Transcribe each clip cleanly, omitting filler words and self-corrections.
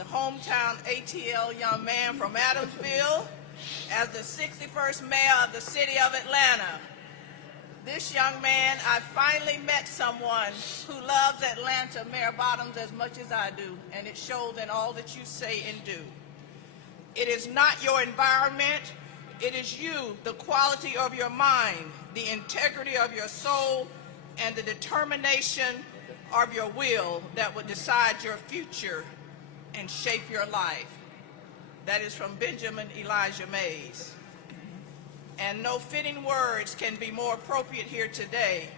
the hometown ATL young man from Adamsville, as the 61st mayor of the city of Atlanta. This young man, I finally met someone who loves Atlanta, Mayor Bottoms, as much as I do, and it shows in all that you say and do. It is not your environment, it is you, the quality of your mind, the integrity of your soul, and the determination of your will that will decide your future and shape your life. That is from Benjamin Elijah Mays. And no fitting words can be more appropriate here today,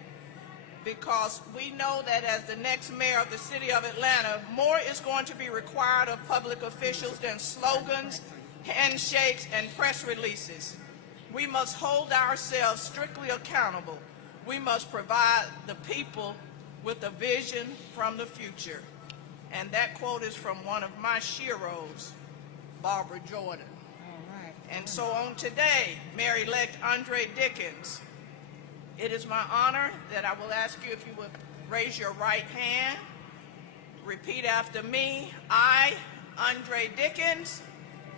because we know that as the next mayor of the city of Atlanta, more is going to be required of public officials than slogans, handshakes, and press releases. We must hold ourselves strictly accountable. We must provide the people with a vision from the future. And that quote is from one of my sheroes, Barbara Jordan. And so on today, Mayor-elect Andre Dickens, it is my honor that I will ask you if you would raise your right hand, repeat after me. I, Andre Dickens.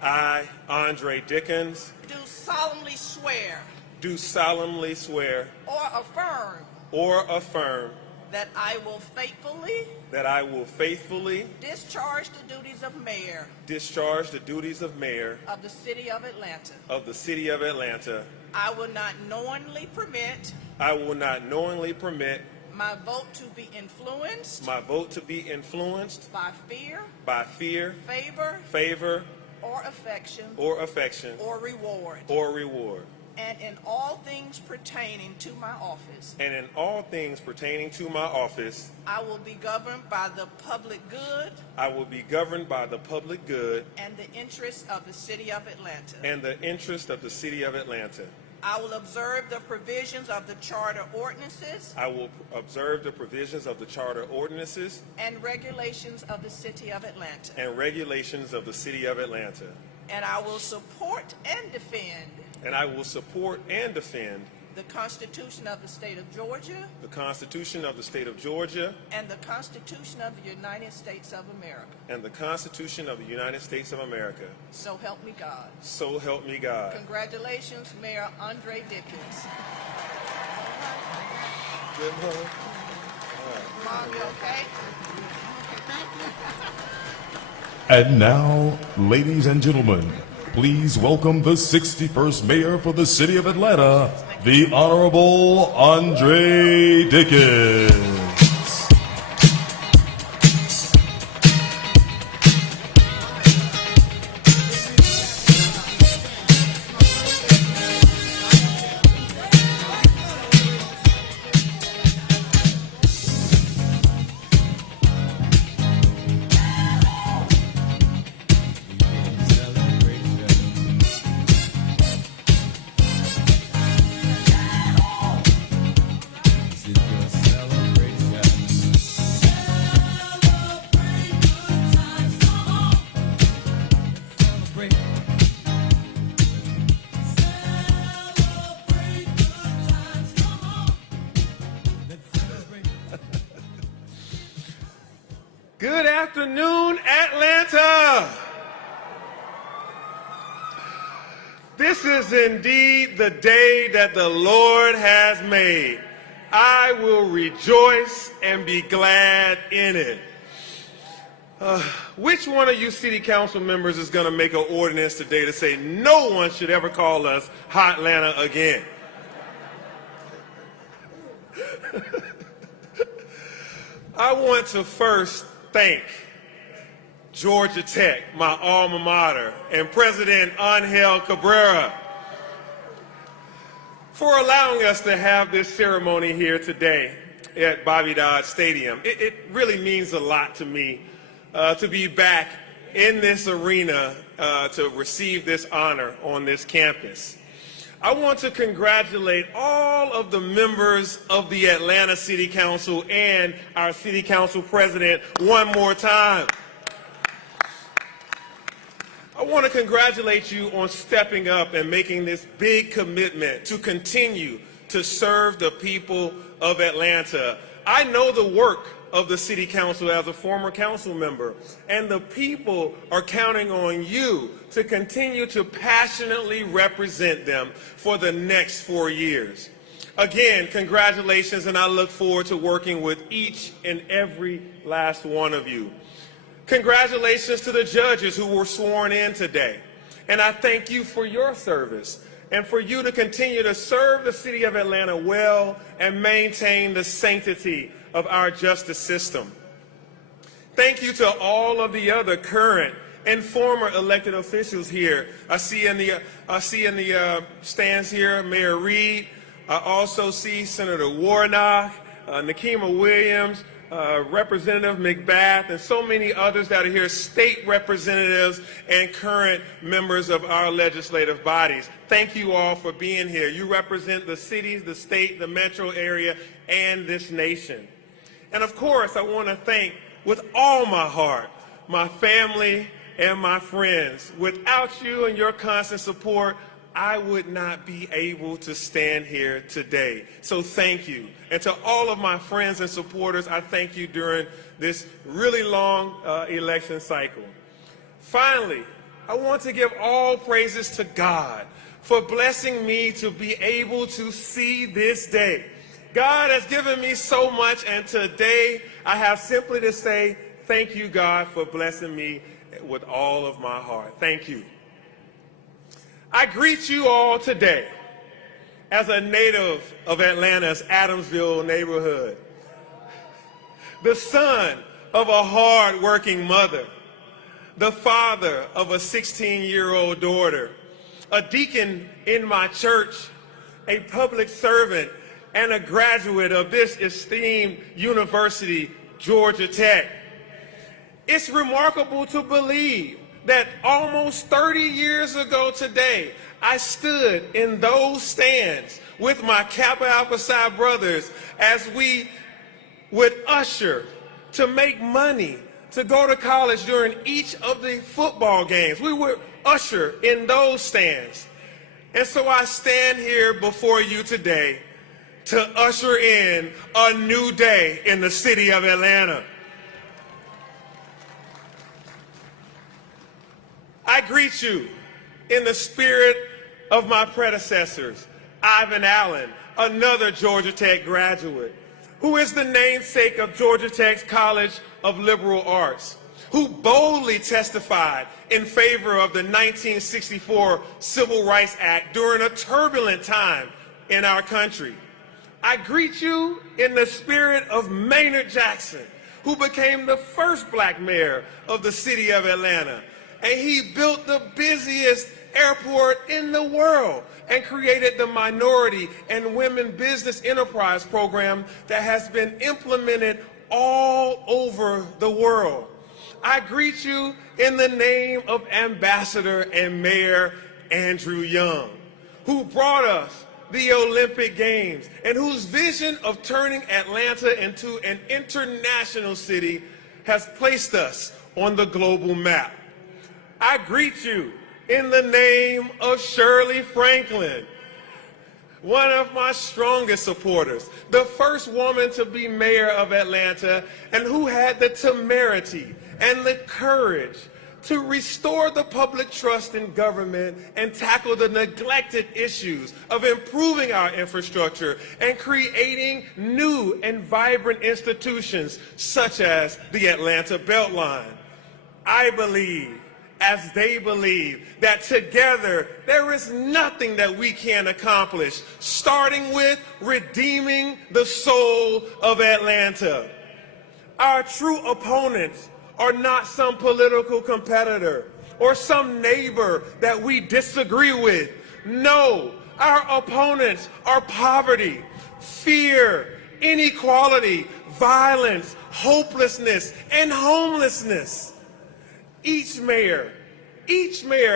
I, Andre Dickens. Do solemnly swear. Do solemnly swear. Or affirm. Or affirm. That I will faithfully. That I will faithfully. Discharge the duties of mayor. Discharge the duties of mayor. Of the city of Atlanta. Of the city of Atlanta. I will not knowingly permit. I will not knowingly permit. My vote to be influenced. My vote to be influenced. By fear. By fear. Favor. Favor. Or affection. Or affection. Or reward. Or reward. And in all things pertaining to my office. And in all things pertaining to my office. I will be governed by the public good. I will be governed by the public good. And the interests of the city of Atlanta. And the interest of the city of Atlanta. I will observe the provisions of the charter ordinances. I will observe the provisions of the charter ordinances. And regulations of the city of Atlanta. And regulations of the city of Atlanta. And I will support and defend. And I will support and defend. The Constitution of the State of Georgia. The Constitution of the State of Georgia. And the Constitution of the United States of America. And the Constitution of the United States of America. So help me God. So help me God. Congratulations, Mayor Andre Dickens. Good morning. Mom, you okay? And now, ladies and gentlemen, please welcome the 61st Mayor for the City of Atlanta, the Honorable Andre Dickens. Good afternoon, Atlanta. This is indeed the day that the Lord has made. I will rejoice and be glad in it. Which one of you city council members is going to make an ordinance today to say no one should ever call us Hot Atlanta again? I want to first thank Georgia Tech, my alma mater, and President Angel Cabrera for allowing us to have this ceremony here today at Bobby Dodd Stadium. It really means a lot to me to be back in this arena to receive this honor on this campus. I want to congratulate all of the members of the Atlanta City Council and our City Council President one more time. I want to congratulate you on stepping up and making this big commitment to continue to serve the people of Atlanta. I know the work of the city council as a former council member, and the people are counting on you to continue to passionately represent them for the next 4 years. Again, congratulations, and I look forward to working with each and every last one of you. Congratulations to the judges who were sworn in today, and I thank you for your service and for you to continue to serve the city of Atlanta well and maintain the sanctity of our justice system. Thank you to all of the other current and former elected officials here. I see in the stands here Mayor Reed. I also see Senator Warnock, Nakima Williams, Representative McBath, and so many others that are here, state representatives and current members of our legislative bodies. Thank you all for being here. You represent the cities, the state, the metro area, and this nation. And of course, I want to thank with all my heart my family and my friends. Without you and your constant support, I would not be able to stand here today. So thank you. And to all of my friends and supporters, I thank you during this really long election cycle. Finally, I want to give all praises to God for blessing me to be able to see this day. God has given me so much, and today I have simply to say, thank you, God, for blessing me with all of my heart. Thank you. I greet you all today as a native of Atlanta's Adamsville neighborhood, the son of a hard-working mother, the father of a 16-year-old daughter, a deacon in my church, a public servant, and a graduate of this esteemed university, Georgia Tech. It's remarkable to believe that almost 30 years ago today, I stood in those stands with my Kappa Alpha Psi brothers as we would usher to make money to go to college during each of the football games. We would usher in those stands. And so I stand here before you today to usher in a new day in the city of Atlanta. I greet you in the spirit of my predecessors, Ivan Allen, another Georgia Tech graduate, who is the namesake of Georgia Tech's College of Liberal Arts, who boldly testified in favor of the 1964 Civil Rights Act during a turbulent time in our country. I greet you in the spirit of Maynard Jackson, who became the first black mayor of the city of Atlanta. And he built the busiest airport in the world and created the Minority and Women Business Enterprise program that has been implemented all over the world. I greet you in the name of Ambassador and Mayor Andrew Young, who brought us the Olympic Games and whose vision of turning Atlanta into an international city has placed us on the global map. I greet you in the name of Shirley Franklin, one of my strongest supporters, the first woman to be mayor of Atlanta, and who had the temerity and the courage to restore the public trust in government and tackle the neglected issues of improving our infrastructure and creating new and vibrant institutions such as the Atlanta Beltline. I believe, as they believe, that together there is nothing that we can't accomplish, starting with redeeming the soul of Atlanta. Our true opponents are not some political competitor or some neighbor that we disagree with. No, our opponents are poverty, fear, inequality, violence, hopelessness, and homelessness. Each mayor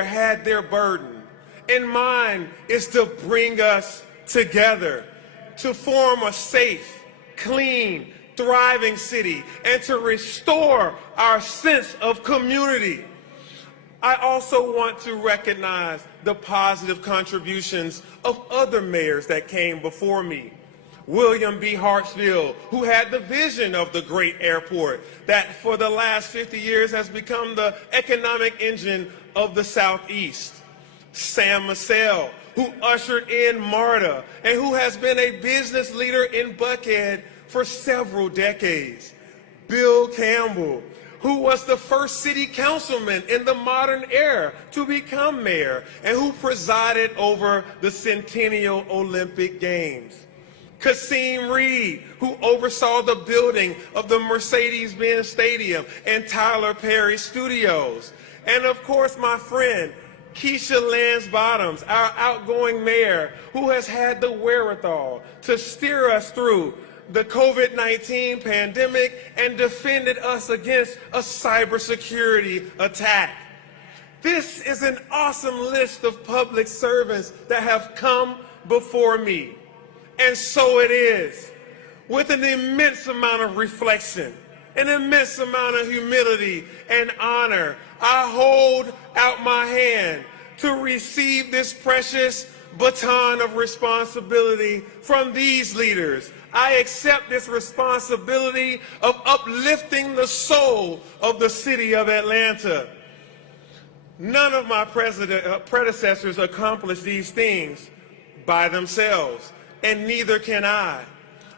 had their burden, and mine is to bring us together, to form a safe, clean, thriving city, and to restore our sense of community. I also want to recognize the positive contributions of other mayors that came before me. William B. Hartsfield, who had the vision of the great airport that for the last 50 years has become the economic engine of the Southeast. Sam Massell, who ushered in MARTA and who has been a business leader in Buckhead for several decades. Bill Campbell, who was the first city councilman in the modern era to become mayor and who presided over the Centennial Olympic Games. Kasim Reed, who oversaw the building of the Mercedes-Benz Stadium and Tyler Perry Studios. And of course, my friend, Keisha Lance Bottoms, our outgoing mayor, who has had the wherewithal to steer us through the COVID-19 pandemic and defended us against a cybersecurity attack. This is an awesome list of public servants that have come before me. And so it is, with an immense amount of reflection, an immense amount of humility and honor, I hold out my hand to receive this precious baton of responsibility from these leaders. I accept this responsibility of uplifting the soul of the city of Atlanta. None of my predecessors accomplished these things by themselves, and neither can I.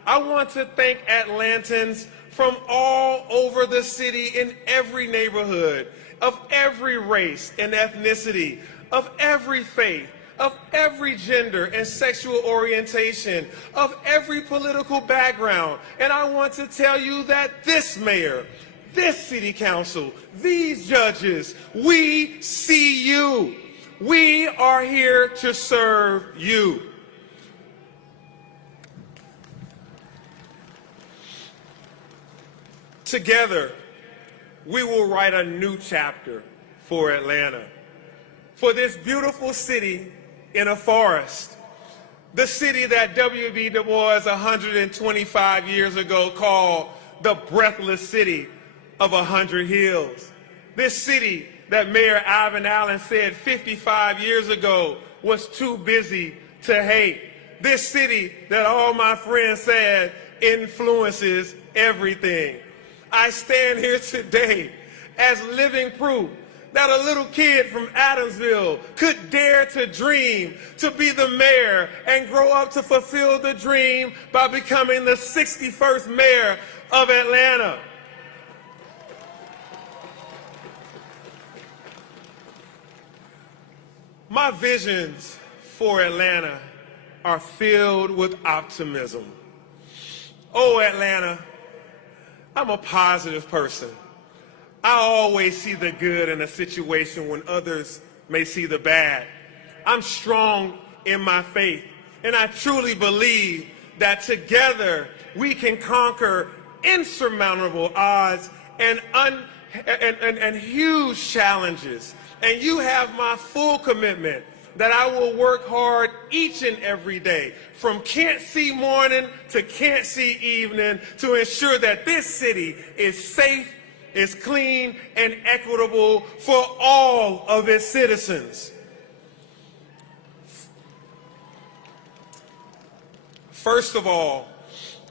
I want to thank Atlantans from all over the city in every neighborhood, of every race and ethnicity, of every faith, of every gender and sexual orientation, of every political background. And I want to tell you that this mayor, this city council, these judges, we see you. We are here to serve you. Together, we will write a new chapter for Atlanta, for this beautiful city in a forest, the city that W.B. Du Bois 125 years ago called the breathless city of 100 hills. This city that Mayor Ivan Allen said 55 years ago was too busy to hate. This city that all my friends said influences everything. I stand here today as living proof that a little kid from Adamsville could dare to dream to be the mayor and grow up to fulfill the dream by becoming the 61st mayor of Atlanta. My visions for Atlanta are filled with optimism. Oh, Atlanta, I'm a positive person. I always see the good in a situation when others may see the bad. I'm strong in my faith, and I truly believe that together we can conquer insurmountable odds and huge challenges. And you have my full commitment that I will work hard each and every day, from can't see morning to can't see evening, to ensure that this city is safe, is clean, and equitable for all of its citizens. First of all,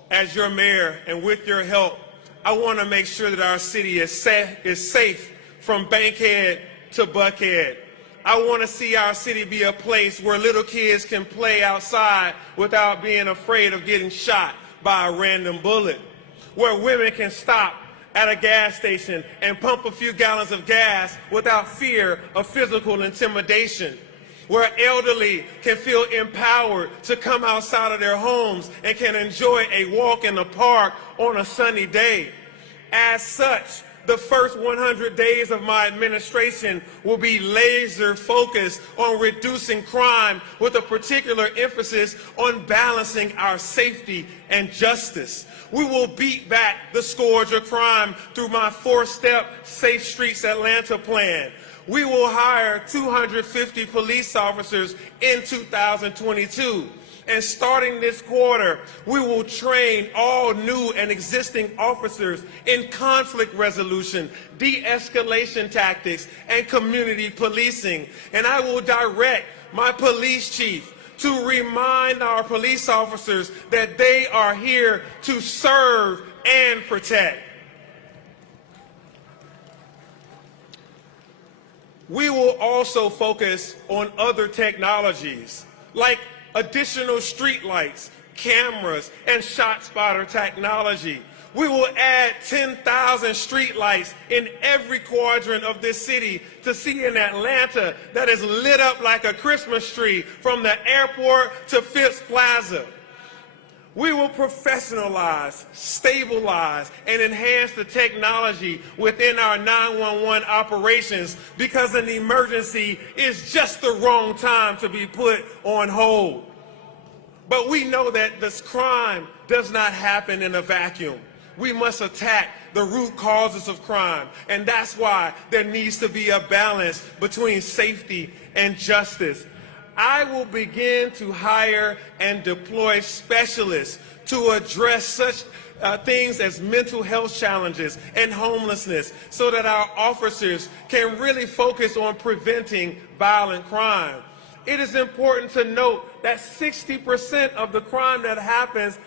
as your mayor and with your help, I want to make sure that our city is safe from Bankhead to Buckhead. I want to see our city be a place where little kids can play outside without being afraid of getting shot by a random bullet, where women can stop at a gas station and pump a few gallons of gas without fear of physical intimidation, where elderly can feel empowered to come outside of their homes and can enjoy a walk in the park on a sunny day. As such, the first 100 days of my administration will be laser focused on reducing crime with a particular emphasis on balancing our safety and justice. We will beat back the scourge of crime through my 4-step Safe Streets Atlanta plan. We will hire 250 police officers in 2022. And starting this quarter, we will train all new and existing officers in conflict resolution, de-escalation tactics, and community policing. And I will direct my police chief to remind our police officers that they are here to serve and protect. We will also focus on other technologies like additional street lights, cameras, and shot spotter technology. We will add 10,000 street lights in every quadrant of this city to see an Atlanta that is lit up like a Christmas tree from the airport to Phipps Plaza. We will professionalize, stabilize, and enhance the technology within our 911 operations because an emergency is just the wrong time to be put on hold. But we know that this crime does not happen in a vacuum. We must attack the root causes of crime, and that's why there needs to be a balance between safety and justice. I will begin to hire and deploy specialists to address such things as mental health challenges and homelessness so that our officers can really focus on preventing violent crime. It is important to note that 60% of the crime that happens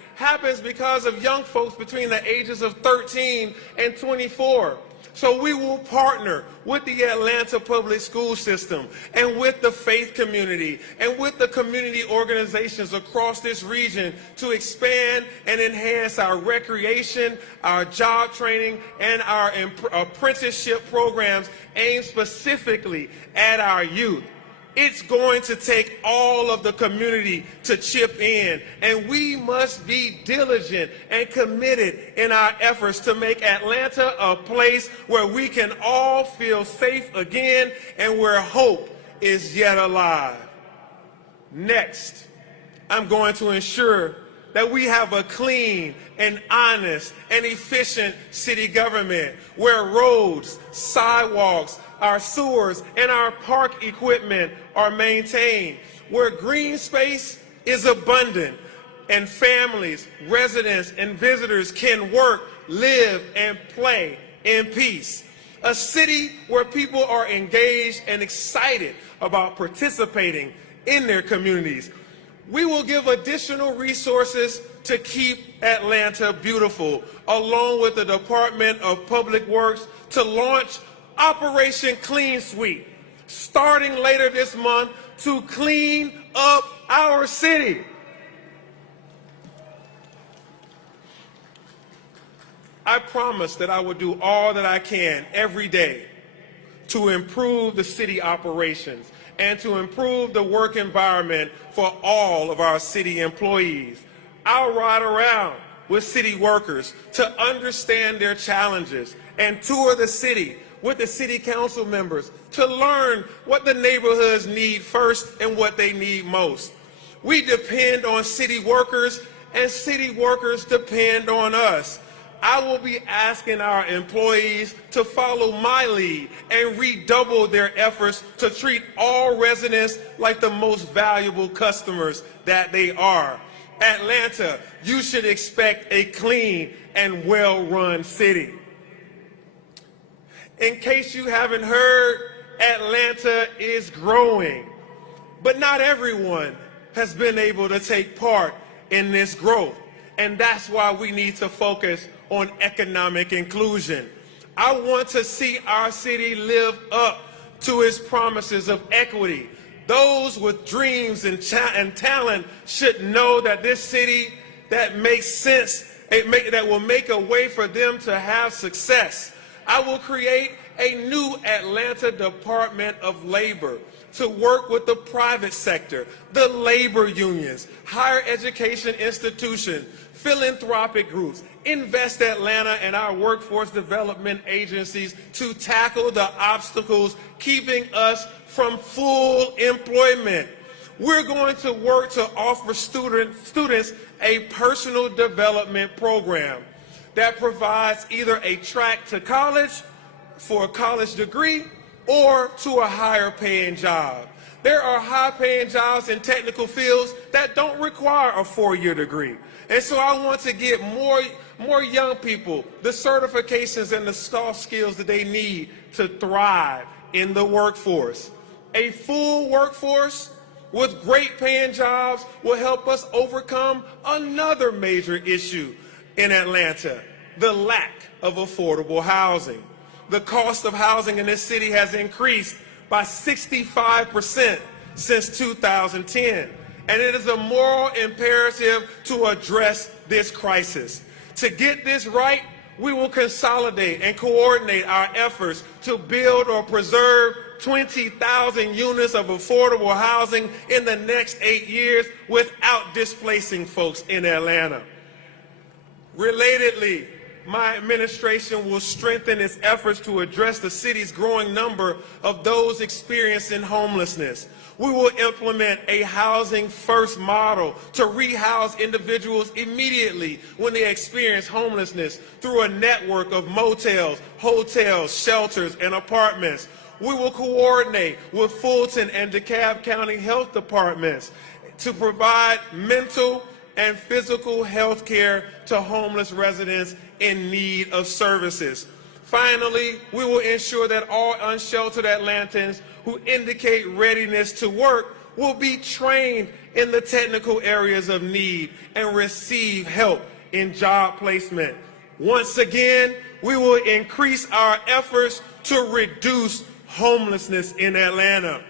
because of young folks between the ages of 13 and 24. So we will partner with the Atlanta public school system and with the faith community and with the community organizations across this region to expand and enhance our recreation, our job training, and our apprenticeship programs aimed specifically at our youth. It's going to take all of the community to chip in, and we must be diligent and committed in our efforts to make Atlanta a place where we can all feel safe again and where hope is yet alive. Next, I'm going to ensure that we have a clean and honest and efficient city government where roads, sidewalks, our sewers, and our park equipment are maintained, where green space is abundant, and families, residents, and visitors can work, live, and play in peace. A city where people are engaged and excited about participating in their communities. We will give additional resources to keep Atlanta beautiful, along with the Department of Public Works to launch Operation Clean Sweep, starting later this month to clean up our city. I promise that I will do all that I can every day to improve the city operations and to improve the work environment for all of our city employees. I'll ride around with city workers to understand their challenges and tour the city with the city council members to learn what the neighborhoods need first and what they need most. We depend on city workers, and city workers depend on us. I will be asking our employees to follow my lead and redouble their efforts to treat all residents like the most valuable customers that they are. Atlanta, you should expect a clean and well-run city. In case you haven't heard, Atlanta is growing, but not everyone has been able to take part in this growth, and that's why we need to focus on economic inclusion. I want to see our city live up to its promises of equity. Those with dreams and talent should know that this city that makes sense, that will make a way for them to have success. I will create a new Atlanta Department of Labor to work with the private sector, the labor unions, higher education institutions, philanthropic groups, Invest Atlanta and our workforce development agencies to tackle the obstacles keeping us from full employment. We're going to work to offer students a personal development program that provides either a track to college for a college degree or to a higher paying job. There are high paying jobs in technical fields that don't require a 4-year degree. And so I want to get more young people the certifications and the soft skills that they need to thrive in the workforce. A full workforce with great paying jobs will help us overcome another major issue in Atlanta, the lack of affordable housing. The cost of housing in this city has increased by 65% since 2010, and it is a moral imperative to address this crisis. To get this right, we will consolidate and coordinate our efforts to build or preserve 20,000 units of affordable housing in the next 8 years without displacing folks in Atlanta. Relatedly, my administration will strengthen its efforts to address the city's growing number of those experiencing homelessness. We will implement a housing-first model to rehouse individuals immediately when they experience homelessness through a network of motels, hotels, shelters, and apartments. We will coordinate with Fulton and DeKalb County health departments to provide mental and physical health care to homeless residents in need of services. Finally, we will ensure that all unsheltered Atlantans who indicate readiness to work will be trained in the technical areas of need and receive help in job placement. Once again, we will increase our efforts to reduce homelessness in Atlanta.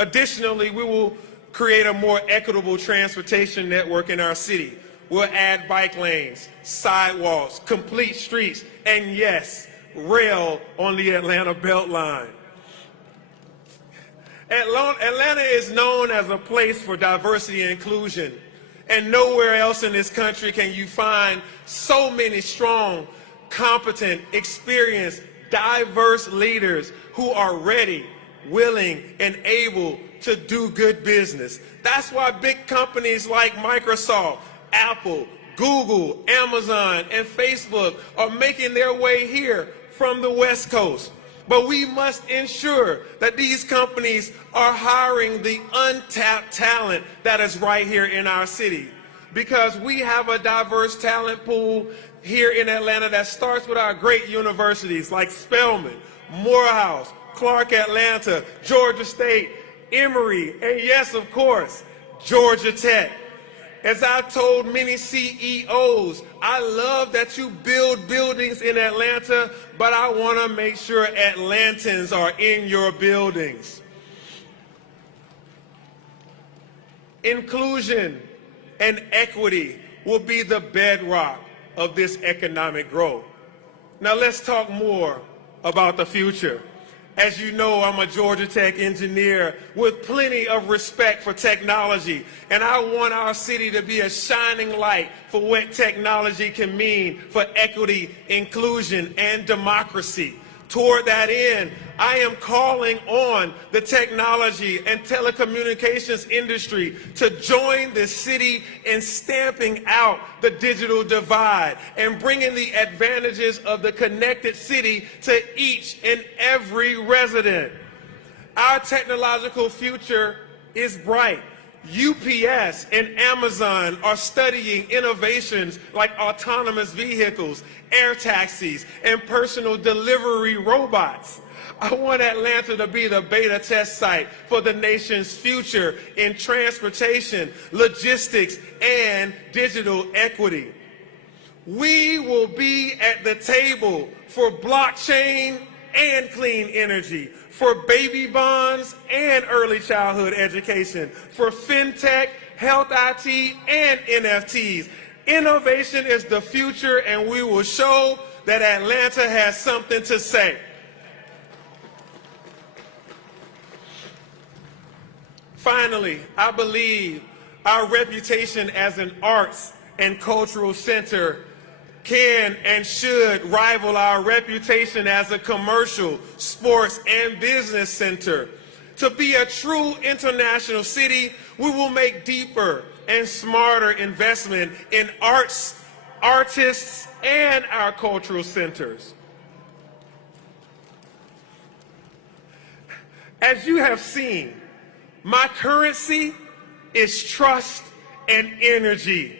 Additionally, we will create a more equitable transportation network in our city. We'll add bike lanes, sidewalks, complete streets, and yes, rail on the Atlanta Beltline. Atlanta is known as a place for diversity and inclusion, and nowhere else in this country can you find so many strong, competent, experienced, diverse leaders who are ready, willing, and able to do good business. That's why big companies like Microsoft, Apple, Google, Amazon, and Facebook are making their way here from the West Coast. But we must ensure that these companies are hiring the untapped talent that is right here in our city. Because we have a diverse talent pool here in Atlanta that starts with our great universities like Spelman, Morehouse, Clark Atlanta, Georgia State, Emory, and yes, of course, Georgia Tech. As I've told many CEOs, I love that you build buildings in Atlanta, but I want to make sure Atlantans are in your buildings. Inclusion and equity will be the bedrock of this economic growth. Now let's talk more about the future. As you know, I'm a Georgia Tech engineer with plenty of respect for technology, and I want our city to be a shining light for what technology can mean for equity, inclusion, and democracy. Toward that end, I am calling on the technology and telecommunications industry to join the city in stamping out the digital divide and bringing the advantages of the connected city to each and every resident. Our technological future is bright. UPS and Amazon are studying innovations like autonomous vehicles, air taxis, and personal delivery robots. I want Atlanta to be the beta test site for the nation's future in transportation, logistics, and digital equity. We will be at the table for blockchain and clean energy, for baby bonds and early childhood education, for fintech, health IT, and NFTs. Innovation is the future, and we will show that Atlanta has something to say. Finally, I believe our reputation as an arts and cultural center can and should rival our reputation as a commercial, sports, and business center. To be a true international city, we will make deeper and smarter investment in arts, artists, and our cultural centers. As you have seen, my currency is trust and energy.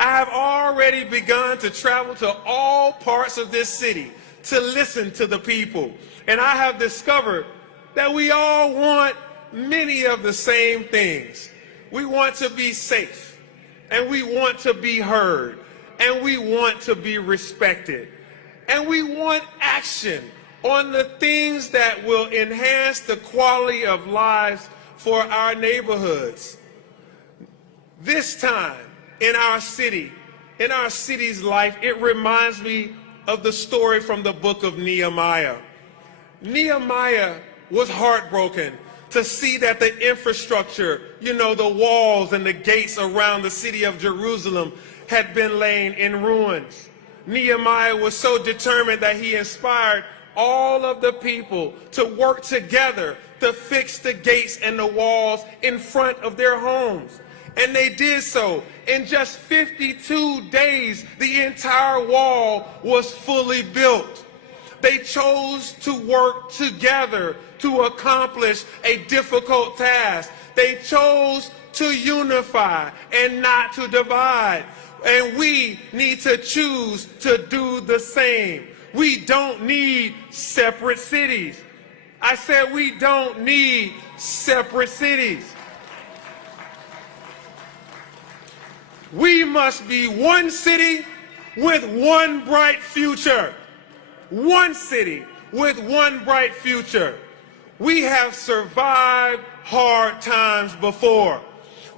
I have already begun to travel to all parts of this city to listen to the people. And I have discovered that we all want many of the same things. We want to be safe, and we want to be heard, and we want to be respected. And we want action on the things that will enhance the quality of lives for our neighborhoods. This time in our city, in our city's life, it reminds me of the story from the book of Nehemiah. Nehemiah was heartbroken to see that the infrastructure, the walls and the gates around the city of Jerusalem had been laying in ruins. Nehemiah was so determined that he inspired all of the people to work together to fix the gates and the walls in front of their homes. And they did so. In just 52 days, the entire wall was fully built. They chose to work together to accomplish a difficult task. They chose to unify and not to divide. And we need to choose to do the same. We don't need separate cities. I said we don't need separate cities. We must be one city with one bright future. One city with one bright future. We have survived hard times before.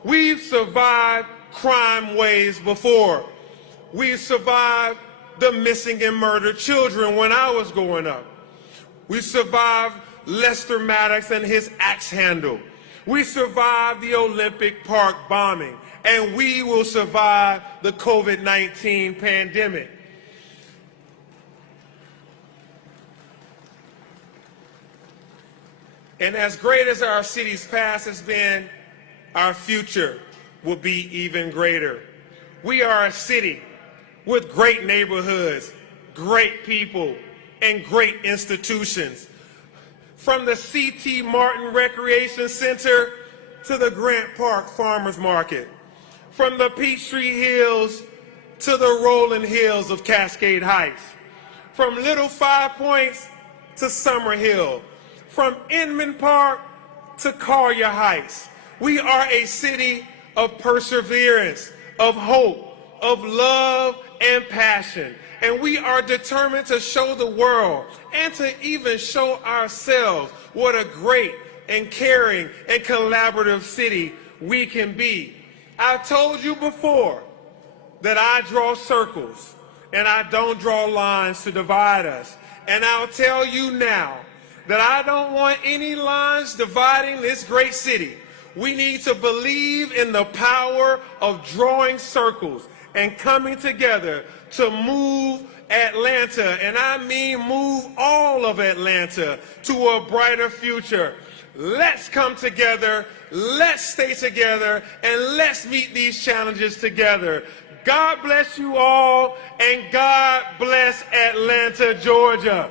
We've survived crime waves before. We've survived the missing and murdered children when I was growing up. We survived Lester Maddox and his axe handle. We survived the Olympic Park bombing. And we will survive the COVID-19 pandemic. And as great as our city's past has been, our future will be even greater. We are a city with great neighborhoods, great people, and great institutions. From the C.T. Martin Recreation Center to the Grant Park Farmers Market. From the Peachtree Hills to the rolling hills of Cascade Heights. From Little Five Points to Summerhill. From Inman Park to Collier Heights. We are a city of perseverance, of hope, of love and passion. And we are determined to show the world and to even show ourselves what a great and caring and collaborative city we can be. I've told you before that I draw circles and I don't draw lines to divide us. And I'll tell you now that I don't want any lines dividing this great city. We need to believe in the power of drawing circles and coming together to move Atlanta, and I mean move all of Atlanta to a brighter future. Let's come together, let's stay together, and let's meet these challenges together. God bless you all, and God bless Atlanta, Georgia.